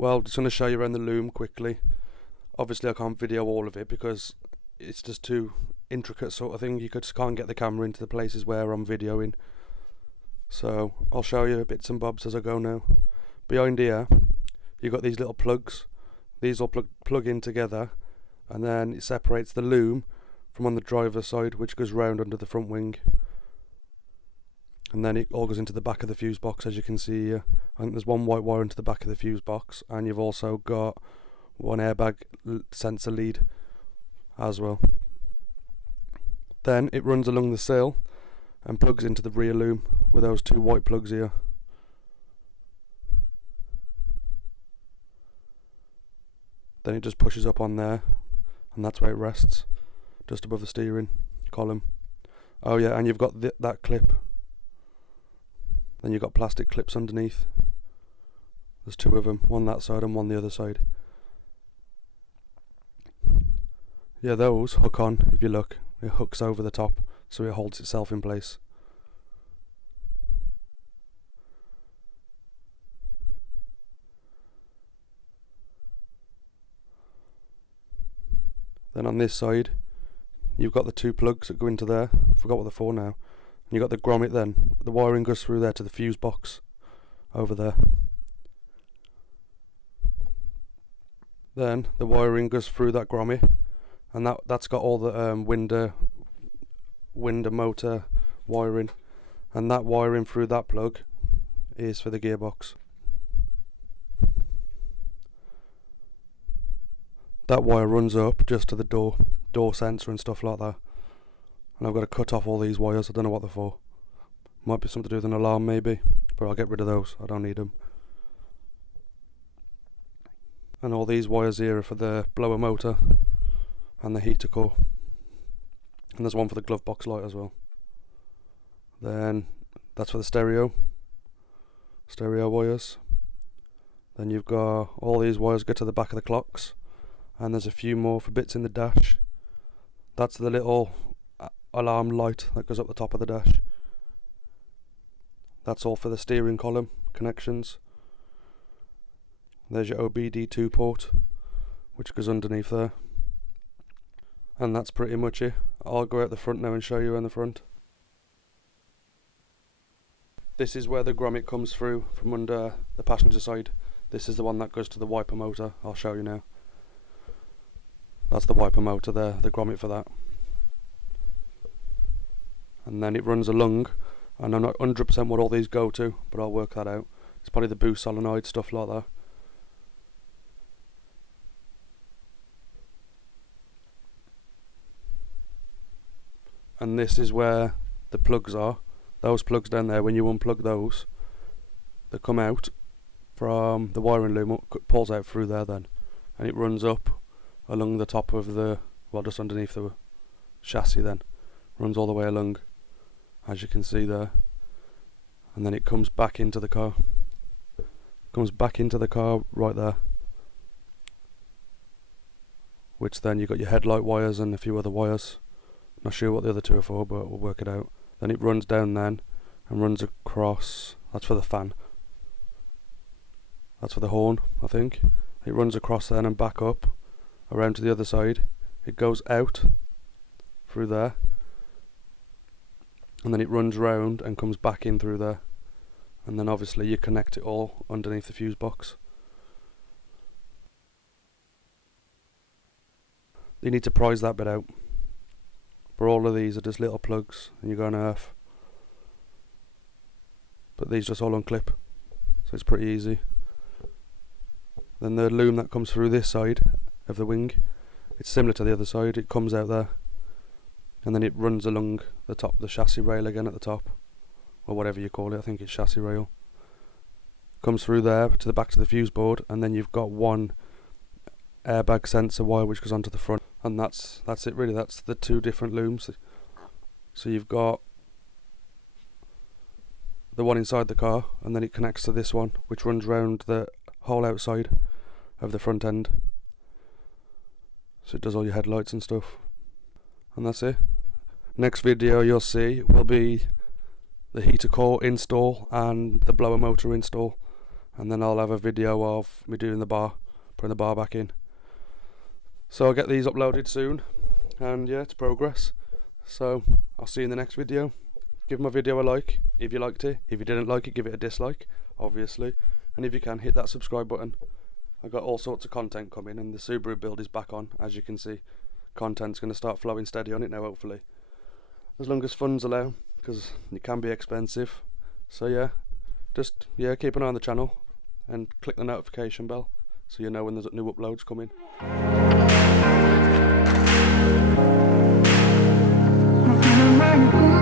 Well, just going to show you around the loom quickly. Obviously I can't video all of it because it's just too intricate sort of thing. You just can't get the camera into the places where I'm videoing. So I'll show you bits and bobs as I go now. Behind here you've got these little plugs. These all plug in together, and then it separates the loom from on the driver's side, which goes round under the front wing. And then it all goes into the back of the fuse box, as you can see here. I think there's one white wire into the back of the fuse box, and you've also got one airbag sensor lead as well. Then it runs along the sill and plugs into the rear loom with those two white plugs here. Then it just pushes up on there, and that's where it rests, just above the steering column. Oh yeah, and you've got that clip. Then you've got plastic clips underneath. There's two of them, one that side and one the other side. Yeah, those hook on. If you look, it hooks over the top, so it holds itself in place. Then on this side you've got the two plugs that go into there. I forgot what they're for now. And you've got the grommet. Then the wiring goes through there to the fuse box over there. Then the wiring goes through that grommet, and that's got all the winder motor wiring, and that wiring through that plug is for the gearbox. That wire runs up just to the door sensor and stuff like that, and I've got to cut off all these wires. I don't know what they're for. Might be something to do with an alarm maybe, but I'll get rid of those. I don't need them. And all these wires here are for the blower motor and the heater core, and there's one for the glove box light as well. Then that's for the stereo wires. Then you've got all these wires go to the back of the clocks, and there's a few more for bits in the dash. That's the little alarm light that goes up the top of the dash. That's all for the steering column connections. There's your OBD2 port, which goes underneath there. And that's pretty much it. I'll go out the front now and show you in the front. This is where the grommet comes through from under the passenger side. This is the one that goes to the wiper motor. I'll show you now. That's the wiper motor there, the grommet for that. And then it runs along, and I'm not 100% what all these go to, but I'll work that out. It's probably the boost solenoid, stuff like that. And this is where the plugs are. Those plugs down there, when you unplug those, they come out from the wiring loom, pulls out through there then, and it runs up along the top of the, well, just underneath the chassis then, runs all the way along, as you can see there, and then it comes back into the car. Comes back into the car right there, which then you've got your headlight wires and a few other wires. Not sure what the other two are for, but we'll work it out. Then it runs down then and runs across. That's for the fan. That's for the horn, I think. It runs across then and back up around to the other side. It goes out through there, and then it runs round and comes back in through there, and then obviously you connect it all underneath the fuse box. You need to prise that bit out, but all of these are just little plugs and you go on earth, but these just all unclip, so it's pretty easy. Then the loom that comes through this side of the wing, it's similar to the other side. It comes out there, and then it runs along the top, the chassis rail again at the top, or whatever you call it. I think it's chassis rail. Comes through there to the back to the fuse board, and then you've got one airbag sensor wire which goes onto the front, and that's it really. That's the two different looms. So you've got the one inside the car, and then it connects to this one which runs round the whole outside of the front end, so it does all your headlights and stuff. And that's it. Next video you'll see will be the heater core install and the blower motor install, and then I'll have a video of me doing the bar, putting the bar back in. So I'll get these uploaded soon, and yeah, it's progress. So I'll see you in the next video. Give my video a like if you liked it. If you didn't like it, give it a dislike, obviously. And if you can, hit that subscribe button. I've got all sorts of content coming, and the Subaru build is back on, as you can see. Content's going to start flowing steady on it now, hopefully. As long as funds allow, because it can be expensive. So yeah, just keep an eye on the channel and click the notification bell so you know when there's new uploads coming. Ooh.